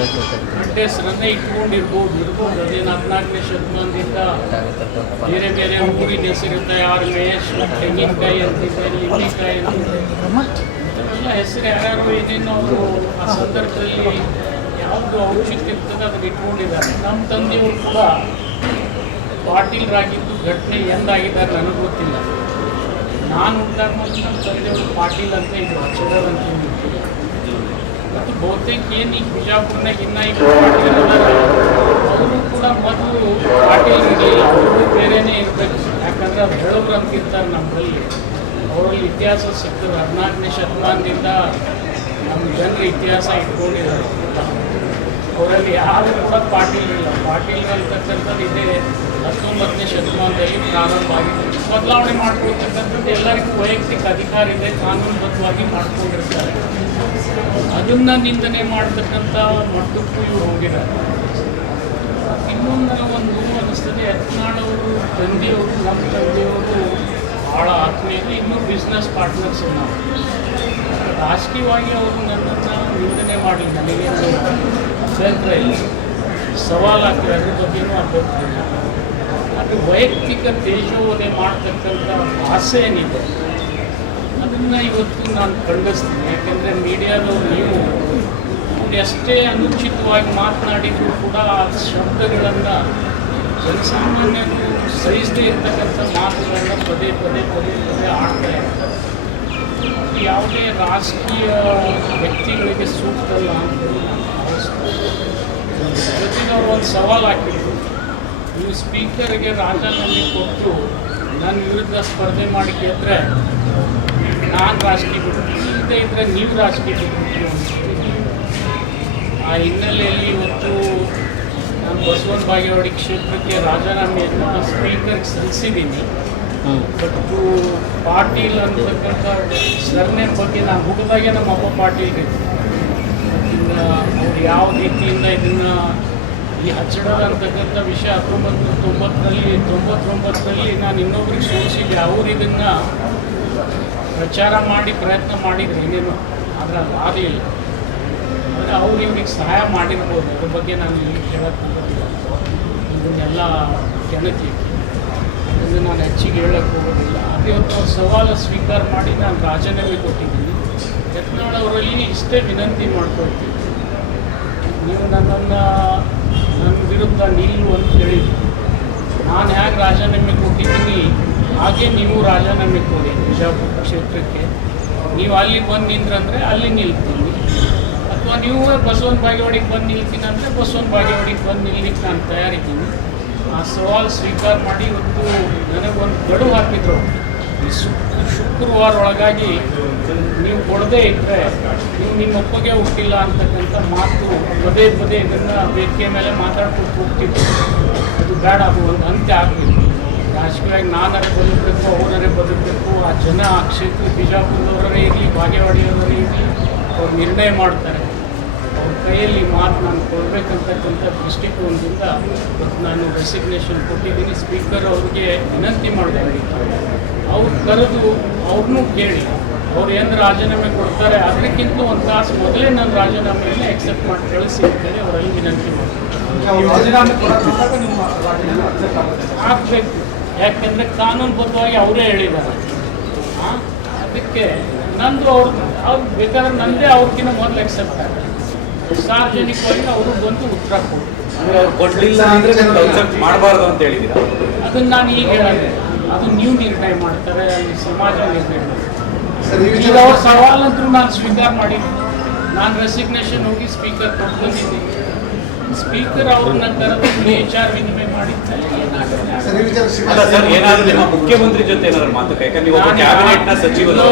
ಗಂಟೆ ಹೆಸರನ್ನೇ ಇಟ್ಕೊಂಡಿರ್ಬೋದು. ಇರ್ಬೋದು ಅದೇನು ಹದಿನಾಲ್ಕನೇ ಶತಮಾನದಿಂದ ಬೇರೆ ಬೇರೆ ಊರಿನ ಹೆಸರಿರುತ್ತೆ ಯಾರು ತೆಂಗಿನಕಾಯಿ ಹೆಸರು ಯಾರ್ಯಾರು ಏನೇನು ಅವರು ಆ ಸಂದರ್ಭದಲ್ಲಿ ಯಾವುದು ಔಷಧ ಇರ್ತದೆ ಅದನ್ನ ಇಟ್ಕೊಂಡಿದ್ದಾರೆ. ನಮ್ಮ ತಂದೆಯವರು ಕೂಡ ಪಾಟೀಲ್ರಾಗಿದ್ದು ಘಟನೆ ಎಂದಾಗಿದ್ದಾರೆ ನನಗೆ ಗೊತ್ತಿಲ್ಲ. ನಾನು ಉಂಟಾಗ ಮತ್ತು ನಮ್ಮ ತಂದೆಯವರು ಪಾಟೀಲ್ ಅಂತ ಇದ್ರು. ಅಕ್ಷರ ಅಂತ ಬಹುತೇಕ ಏನು ಈಗ ಬಿಜಾಪುರ್ನಾಗ ಇನ್ನ ಈಗ ಅವರು ಕೂಡ ಮೊದಲು ಪಾಟೀಲ್ ಇರಲಿಲ್ಲ ಅವರು ಬೇರೆನೇ ಇರಬೇಕು. ಯಾಕಂದ್ರೆ ಅವ್ರು ಹೇಳೋರು ಅಂತಿರ್ತಾರೆ ನಮ್ಮಲ್ಲಿ. ಅವರಲ್ಲಿ ಇತಿಹಾಸ ಸಿಕ್ಕಿದ್ರು ಹದಿನಾಲ್ಕನೇ ಶತಮಾನದಿಂದ ನಮ್ಮ ಜನರು ಇತಿಹಾಸ ಇಟ್ಕೊಂಡಿದ್ದಾರೆ. ಅವರಲ್ಲಿ ಯಾರು ಕೂಡ ಪಾಟೀಲ್ ಇಲ್ಲ. ಪಾಟೀಲ್ ಅಂತಕ್ಕಂಥದ್ದು ಇದೇ ಹತ್ತೊಂಬತ್ತನೇ ಶತಮಾನದಲ್ಲಿ ಪ್ರಾರಂಭ ಆಗಿದೆ. ಬದಲಾವಣೆ ಮಾಡ್ಕೊಳ್ತಕ್ಕಂಥದ್ದು ಎಲ್ಲರಿಗೂ ವೈಯಕ್ತಿಕ ಅಧಿಕಾರ ಇದೆ. ಕಾನೂನುಬದ್ಧವಾಗಿ ಮಾಡ್ಕೊಂಡಿರ್ತಾರೆ. ಅದನ್ನ ನಿಂದನೆ ಮಾಡ್ತಕ್ಕಂಥ ಮಟ್ಟಕ್ಕೂ ಇವ್ರು ಹೋಗಿದ್ದಾರೆ. ಇನ್ನೊಂದು ಒಂದು ಅನ್ನಿಸ್ತದೆ, ಯತ್ನಾಳವರು ತಂದೆಯವರು ನಮ್ಮ ತಂದೆಯವರು ಭಾಳ ಆತ್ಮೀಯರು ಇನ್ನೂ ಬಿಸ್ನೆಸ್ ಪಾರ್ಟ್ನರ್ಸ್ ನಾವು ರಾಜಕೀಯವಾಗಿ ಅವರು ನನ್ನನ್ನು ನಿಂದನೆ ಮಾಡಿ ನನಗೆ ಅಭ್ಯಂತರ ಇಲ್ಲ. ಸವಾಲು ಆಗ್ತದೆ, ಅದ್ರ ಬಗ್ಗೆನೂ ಅಭ್ಯಂತರ ಇಲ್ಲ. ಅದು ವೈಯಕ್ತಿಕ ತೇಜೋವನೆ ಮಾಡ್ತಕ್ಕಂಥ ಆಸೆ ಏನಿದೆ? ಅದನ್ನು ಇವತ್ತು ನಾನು ಖಂಡಿಸ್ತೀನಿ. ಯಾಕೆಂದರೆ ಮೀಡಿಯಾದವರು ನೀವು ಎಷ್ಟೇ ಅನುಚಿತವಾಗಿ ಮಾತನಾಡಿದರೂ ಕೂಡ ಆ ಶಬ್ದಗಳನ್ನು ಜನಸಾಮಾನ್ಯರು ಸಹಿಸದೇ ಇರ್ತಕ್ಕಂಥ ಮಾತುಗಳನ್ನು ಪದೇ ಪದೇ ಪದೇ ಪದೇ ಆಡ್ತಾ ಇರ್ತಾರೆ. ಯಾವುದೇ ರಾಜಕೀಯ ವ್ಯಕ್ತಿಗಳಿಗೆ ಸೂಕ್ತಲ್ಲ ಅಂತ ಜೊತೆಗೆ ಒಂದು ಸವಾಲು ಹಾಕಿದ್ರು. ನೀವು ಸ್ಪೀಕರ್ಗೆ ರಾಜೀನಾಮೆ ಕೊಟ್ಟು ನನ್ನ ವಿರುದ್ಧ ಸ್ಪರ್ಧೆ ಮಾಡಿ ಗೆದ್ರೆ ನಾನು ರಾಜಕೀಯ ಇಲ್ಲದೆ ಇದ್ದರೆ ನೀವು ರಾಜಕೀಯ ಆ ಹಿನ್ನೆಲೆಯಲ್ಲಿ ಇವತ್ತು ನಾನು ಬಸವನ್ ಬಾಗೇವಾಡಿ ಕ್ಷೇತ್ರಕ್ಕೆ ರಾಜೀನಾಮೆಯನ್ನು ಸ್ಪೀಕರ್ಗೆ ಸಲ್ಲಿಸಿದ್ದೀನಿ. ಬಟ್ ಪಾಟೀಲ್ ಅಂತಕ್ಕಂಥ ಸರ್ನೆ ಬಗ್ಗೆ ನಾನು ಹುಡುಗಾಗೆ ನಮ್ಮ ಅಪ್ಪ ಪಾಟೀಲ್ಗೆ ಇನ್ನು ಅವ್ರು ಯಾವ ರೀತಿಯಿಂದ ಇದನ್ನು ಈ ಹಚ್ಚಡ ಅಂತಕ್ಕಂಥ ವಿಷಯ ಹತ್ತೊಂಬತ್ತು ತೊಂಬತ್ತರಲ್ಲಿ, ತೊಂಬತ್ತೊಂಬತ್ತರಲ್ಲಿ ನಾನು ಇನ್ನೊಬ್ರಿಗೆ ಸೋಲಿಸಿದ್ದೆ ಅವ್ರು ಇದನ್ನು ಪ್ರಚಾರ ಮಾಡಿ ಪ್ರಯತ್ನ ಮಾಡಿದ್ರೆ ಏನೇನು, ಆದರೆ ಅದು ಇಲ್ಲ. ಅಂದರೆ ಅವ್ರು ಇವ್ರಿಗೆ ಸಹಾಯ ಮಾಡಿರ್ಬೋದು, ಅದ್ರ ಬಗ್ಗೆ ನಾನು ಇಲ್ಲಿ ಹೇಳೋಕ್ಕೆ ಇದನ್ನೆಲ್ಲ ಜನತೆ ಇದನ್ನು ನಾನು ಹೆಚ್ಚಿಗೆ ಹೇಳಕ್ಕೆ ಹೋಗೋದಿಲ್ಲ. ಅದೇ ಅವ್ರು ಸವಾಲು ಸ್ವೀಕಾರ ಮಾಡಿ ನಾನು ರಾಜೀನಾಮೆ ಕೊಟ್ಟಿದ್ದೀನಿ. ಯತ್ನಾಳ್ ಅವರಲ್ಲಿ ಇಷ್ಟೇ ವಿನಂತಿ ಮಾಡ್ಕೊಳ್ತೀನಿ. ನೀವು ನನ್ನನ್ನು, ನನ್ನ ವಿರುದ್ಧ ನಿಲ್ಲು ಅಂತ ಹೇಳಿದ್ರು. ನಾನು ಹೇಗೆ ರಾಜೀನಾಮೆ ಕೊಟ್ಟಿದ್ದೀನಿ? ಹಾಗೆ ನೀವು ರಾಜೀನಾಮೆ ಕೊಡಿ ಬಿಜಾಪುರ ಕ್ಷೇತ್ರಕ್ಕೆ, ನೀವು ಅಲ್ಲಿ ಬಂದು ನಿಂತ್ರಂದ್ರೆ ಅಲ್ಲಿ ನಿಲ್ತೀನಿ. ಅಥವಾ ನೀವು ಬಸವನ ಬಾಗೇವಾಡಿಗೆ ಬಂದು ನಿಲ್ತೀನಿ ಅಂದರೆ ಬಸವನ ಬಾಗೇವಾಡಿಗೆ ಬಂದು ನಿಲ್ಲಿಕ್ಕೆ ನಾನು ತಯಾರಿದ್ದೀನಿ. ಆ ಸವಾಲು ಸ್ವೀಕಾರ ಮಾಡಿ ಇವತ್ತು ನನಗೊಂದು ಗಡುವು ಹಾಕಿದ್ರು. ಈ ಶುಕ್ ಶುಕ್ರವಾರ ಒಳಗಾಗಿ ನೀವು ಕೊಡದೇ ಇದ್ದರೆ ನೀವು ನಿಮ್ಮ ಒಪ್ಪಗೆ ಹುಟ್ಟಿಲ್ಲ ಅಂತಕ್ಕಂಥ ಮಾತು ಪದೇ ಪದೇ ಇದನ್ನು ವೇದಿಕೆ ಮೇಲೆ ಮಾತಾಡ್ಕೊಂಡು ಹೋಗ್ತಿದ್ರು ಅದು ಬೇಡ, ಅದು ಒಂದು ಅಂತ್ಯ ಆಗಬೇಕು. ರಾಜಕೀಯವಾಗಿ ನಾನೇ ಬದುಕಬೇಕು ಅವರೇ ಬದುಕಬೇಕು. ಆ ಜನ ಆ ಕ್ಷೇತ್ರ ಬಿಜಾಪುರದವರೇ ಇರಲಿ ಬಾಗೇವಾಡಿಯವರೇ ಇರಲಿ ಅವ್ರು ನಿರ್ಣಯ ಮಾಡ್ತಾರೆ. ಅವ್ರ ಕೈಯಲ್ಲಿ ಮಾತು ನಾನು ಕೊಡಬೇಕಂತಕ್ಕಂಥ ದೃಷ್ಟಿಕೋನದಿಂದ ಇವತ್ತು ನಾನು ರೆಸಿಗ್ನೇಷನ್ ಕೊಟ್ಟಿದ್ದೀನಿ. ಸ್ಪೀಕರ್ ಅವ್ರಿಗೆ ವಿನಂತಿ ಮಾಡಿದ್ದಾರೆ ಅವ್ರು ಕರೆದು ಅವ್ರನ್ನೂ ಕೇಳಿ ಅವ್ರು ಏನು ರಾಜೀನಾಮೆ ಕೊಡ್ತಾರೆ ಅದಕ್ಕಿಂತ ಒಂದು ತಾಸು ಮೊದಲೇ ನಾನು ರಾಜೀನಾಮೆಯನ್ನು ಎಕ್ಸೆಪ್ಟ್ ಮಾಡಿ ಕಳಿಸಿ ಅಂತೇಳಿ ಅವರಲ್ಲಿ ವಿನಂತಿ ಮಾಡ್ತೀನಿ ಆಗಬೇಕು. ಯಾಕೆಂದರೆ ಕಾನೂನುಬದ್ಧವಾಗಿ ಅವರೇ ಹೇಳಿದ್ದಾರೆ. ಅದಕ್ಕೆ ನಂದು ಅವ್ರು ಅವ್ರು ಬೇಕಾದ್ರೆ ನಂದೇ ಅವ್ರಿಗಿಂತ ಮೊದಲು ಎಕ್ಸೆಪ್ಟ್ ಆಗುತ್ತೆ ಸಾರ್ವಜನಿಕವಾಗಿ ಅವರು ಬಂದು ಉತ್ತರ ಕೊಡ್ಲಿಲ್ಲ ಅಂದ್ರೆ ಮಾಡಬಾರ್ದು ಅಂತ ಹೇಳಿದ್ದೀರಾ ಅದನ್ನ ನಾನು ಈಗ ಹೇಳಿದೆ ಅದು ನೀವು ನಿರ್ಣಯ ಮಾಡ್ತಾರೆ ಅಲ್ಲಿ ಸಮಾಜ ನಿರ್ಣಯ ಮಾಡ್ತಾರೆ. ಅವ್ರ ಸವಾಲಂತೂ ನಾನು ಸ್ವೀಕಾರ ಮಾಡಿದ್ದೀನಿ. ನಾನು ರೆಸಿಗ್ನೇಷನ್ ಹೋಗಿ ಸ್ಪೀಕರ್ ಕೊಟ್ಟು ಬಂದಿದ್ದೀನಿ ಸ್ಪೀಕರ್ ಅವ್ರನ್ನ ಕರೆದು ವಿಚಾರ ವಿನಿಮಯ ಮಾಡಿದ್ದಲ್ಲಿ ಸರ್, ಈ ಅಲ್ಲ ಸರ್ ಏನಾದ್ರು ನಿಮ್ಮ ಮುಖ್ಯಮಂತ್ರಿ ಜೊತೆ ಏನಾದರೂ ಮಾತುಕತೆ ಯಾಕಂದ್ರೆ ನೀವು ಒಬ್ಬ ಕ್ಯಾಬಿನೆಟ್ ಸಚಿವರು.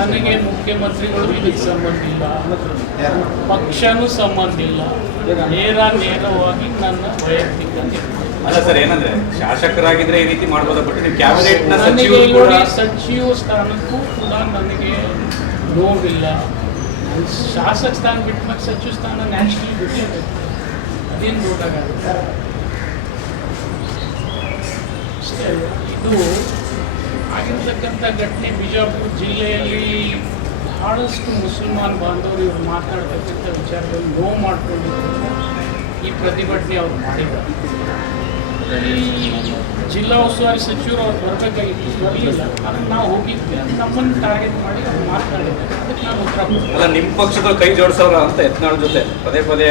ನನಗೆ ಮುಖ್ಯಮಂತ್ರಿಗಳು ಇದಕ್ಕೆ ಸಂಬಂಧ ಇಲ್ಲ? ಪಕ್ಷನೂ ಸಂಬಂಧ ಇಲ್ಲ. ನೇರ ನೇರವಾಗಿ ನನ್ನ ವೈಯಕ್ತಿಕ. ಅಲ್ಲ ಸರ್ ಏನಂದ್ರೆ ಶಾಸಕರಾಗಿದ್ರೆ ಈ ರೀತಿ ಮಾಡ್ಬೋದ? ಬಟ್ ನೀವು ಕ್ಯಾಬಿನೆಟ್ನ ನನಗೆ ಸಚಿವರು ಕೂಡ ಸಚಿವ ಸ್ಥಾನಕ್ಕೂ ಕೂಡ ನನಗೆ ನೋವಿಲ್ಲ. ಶಾಸಕ ಸ್ಥಾನ ಬಿಟ್ಟು ಮತ್ತೆ ಸಚಿವ ಸ್ಥಾನ ನ್ಯಾಷನಲ್ ಬಿಟ್ಟಿರ್ಬೇಕು ಇದು ಆಗಿರ್ತಕ್ಕಂಥ ಘಟನೆ ಬಿಜಾಪುರ ಜಿಲ್ಲೆಯಲ್ಲಿ ಬಹಳಷ್ಟು ಮುಸಲ್ಮಾನ್ ಬಾಂಧವರು ಇವರು ಮಾತಾಡ್ತಕ್ಕಂಥ ವಿಚಾರದಲ್ಲಿ ನೋವು ಮಾಡಿಕೊಂಡಿದ್ದ ಈ ಪ್ರತಿಭಟನೆ ಅವ್ರು ಮಾಡಿದ್ದಾರೆ. ಜಿಲ್ಲಾ ಉಸ್ತುವಾರಿ ಸಚಿವರು ಅವ್ರು ಬರಬೇಕಾಗಿತ್ತು ಬರಲಿಲ್ಲ ಅದನ್ನು ನಾವು ಹೋಗಿದ್ವಿ. ಅದು ನಮ್ಮನ್ನು ಟಾರ್ಗೆಟ್ ಮಾಡಿ ಅವ್ರು ಮಾತನಾಡಿದ್ದಾರೆ ಅದಕ್ಕೆ ನಾನು ಉತ್ತರ ಅಲ್ಲ ನಿಮ್ಮ ಪಕ್ಷದ ಕೈ ಜೋಡಿಸೋರ ಅಂತ ಯತ್ನಾಳ್ ಜೊತೆ. ಪದೇ ಪದೇ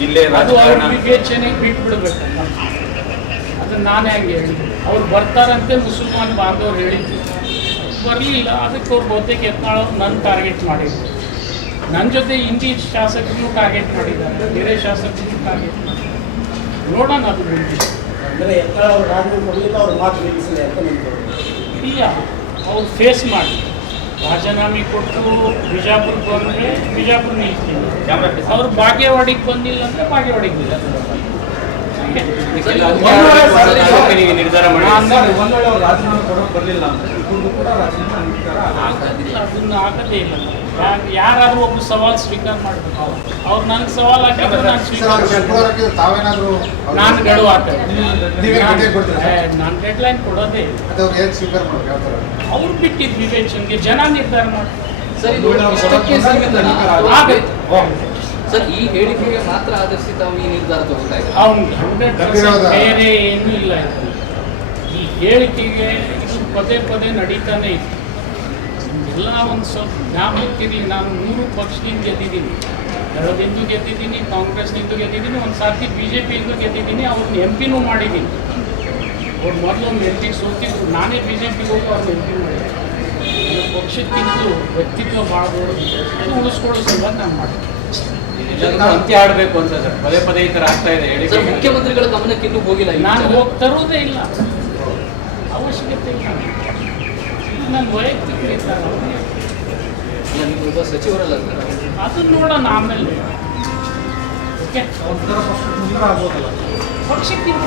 ಜಿಲ್ಲೆ ಅದು ಅವ್ರ ಬಿಟ್ಟು ಬಿಟ್ಬಿಡ್ಬೇಕಲ್ಲ ಅದು ನಾನು ಹೆಂಗೆ ಹೇಳಿದ್ದೆ ಅವ್ರು ಬರ್ತಾರಂತೆ ಮುಸಲ್ಮಾನ್ ಬಾಂಧವ್ರು ಹೇಳಿದ್ದು. ಬರಲಿಲ್ಲ. ಅದಕ್ಕೆ ಅವ್ರು ಬಹುತೇಕ ಯತ್ನಾಳ್ ಅವ್ರು ನನ್ನ ಟಾರ್ಗೆಟ್ ಮಾಡಿದ್ರು. ನನ್ನ ಜೊತೆ ಹಿಂದಿ ಶಾಸಕರನ್ನು ಟಾರ್ಗೆಟ್ ಮಾಡಿದ್ದಾರೆ. ಬೇರೆ ಶಾಸಕರನ್ನು ಟಾರ್ಗೆಟ್ ಮಾಡಿದ್ದಾರೆ. ನೋಡೋಣ ಅದು ಅಂದರೆ ಎತ್ತರ ಅವ್ರು ರಾಜೀನಾಮೆ ಕೊಡಲಿಲ್ಲ ಅವ್ರ ಮಾತು ನಿಲ್ಲಿಸಿಲ್ಲ ಅಂತ ನಿಮ್ಗೆ ಇಲ್ಲ ಅವ್ರು ಫೇಸ್ ಮಾಡಿ. ರಾಜೀನಾಮೆ ಕೊಟ್ಟು ಬಿಜಾಪುರಕ್ಕೆ ಬಂದರೆ ಬಿಜಾಪುರ ನಿಲ್ಲಿಸ್ತೀನಿ ಅವ್ರು ಬಾಗೇವಾಡಿಗೆ ಬಂದಿಲ್ಲ ಅಂದರೆ ಬಾಗೇವಾಡಿಗೆ ಇಲ್ಲ ತಾಲೂಕಿಗೆ ನಿರ್ಧಾರ ಮಾಡಿ ಅದನ್ನ ಆಗದೇ ಇಲ್ಲ ಯಾರು ಯಾರಾದ್ರೂ ಒಬ್ಬ ಸವಾಲ್ ಸ್ವೀಕಾರ ಮಾಡಬೇಕು ಅವ್ರು ನನಗೆ ಸವಾಲ್ ಹಾಕಿದ್ರೆ ನಾನು ಸ್ವೀಕಾರ ನಾನು ಗಡುವು ನಾನು ಡೆಡ್ಲೈನ್ ಕೊಡೋದೇ ಅವ್ರು ಬಿಟ್ಟಿದ್ದು ವಿವೇಚನೆಗೆ ಜನ ನಿರ್ಧಾರ ಮಾಡ್ತಾರೆ ಸರಿ ಆಗುತ್ತೆ ಸರ್ ಈ ಹೇಳಿಕೆಗೆ ಮಾತ್ರ ಆಧರಿಸಿ ತಾವು ಈ ನಿರ್ಧಾರ ತಗೋತಾ ಇದ್ದಾರೆ ಅವ್ನು ಹಂಡ್ರೆಡ್ ಗಂಭೀರವಾದ- ಬೇರೆ ಏನೂ ಇಲ್ಲ ಇದು. ಈ ಹೇಳಿಕೆಗೆ ಇದು ಪದೇ ಪದೇ ನಡೀತಾನೆ ಇದೆ. ಎಲ್ಲ ಒಂದು ಸ್ವಲ್ಪ ಜ್ಞಾಪಕಕ್ಕಿರಲಿ ನಾನು ಮೂರು ಪಕ್ಷದಿಂದ ಗೆದ್ದಿದ್ದೀನಿ. ದಳದಿಂದ ಗೆದ್ದಿದ್ದೀನಿ ಕಾಂಗ್ರೆಸ್ನಿಂದ ಗೆದ್ದಿದ್ದೀನಿ ಒಂದು ಸಾರ್ತಿ ಬಿ ಜೆ ಪಿಯಿಂದ ಗೆದ್ದಿದ್ದೀನಿ ಅವ್ರನ್ನ ಎಂ ಪಿನೂ ಮಾಡಿದ್ದೀನಿ. ಅವ್ರು ಮೊದಲು ಒಂದು ಎಂ ಪಿ ಸೋತಿದ್ರು. ನಾನೇ ಬಿ ಜೆ ಪಿಗೆ ಹೋಗಿ ಅವ್ರನ್ನ ಎಂ ಪಿ ಮಾಡಿದ್ದೆ ನನ್ನ ಪಕ್ಷಕ್ಕಿಂತಲೂ ವ್ಯಕ್ತಿತ್ವ ಭಾಳ ದೊಡ್ಡದು. ಅದು ಉಳಿಸ್ಕೊಳ್ಳೋ ಸಂಬಂಧ ನಾನು ಮಾಡಿದ್ದೆ ಅಂತ್ಯ ಆಡಬೇಕು ಅಂತ ಸರ್. ಪದೇ ಪದೇ ಈ ತರ ಆಗ್ತಾ ಇದೆ ಸರ್ ಮುಖ್ಯಮಂತ್ರಿಗಳ ಗಮನಕ್ಕೆ ಇನ್ನೂ ಹೋಗಿಲ್ಲ ನಾನು. ಹೋಗಿ ತರುವುದೇ ಇಲ್ಲ. ಅವಶ್ಯಕತೆ ಇಲ್ಲ. ನನ್ನ ವೈಯಕ್ತಿಕ ಒಬ್ಬ ಸಚಿವರಲ್ಲ ಸರ್. ಅದನ್ನ ನೋಡೋಣ ಆಮೇಲೆ. ಓಕೆ ಪಕ್ಷಕ್ಕಿಂತ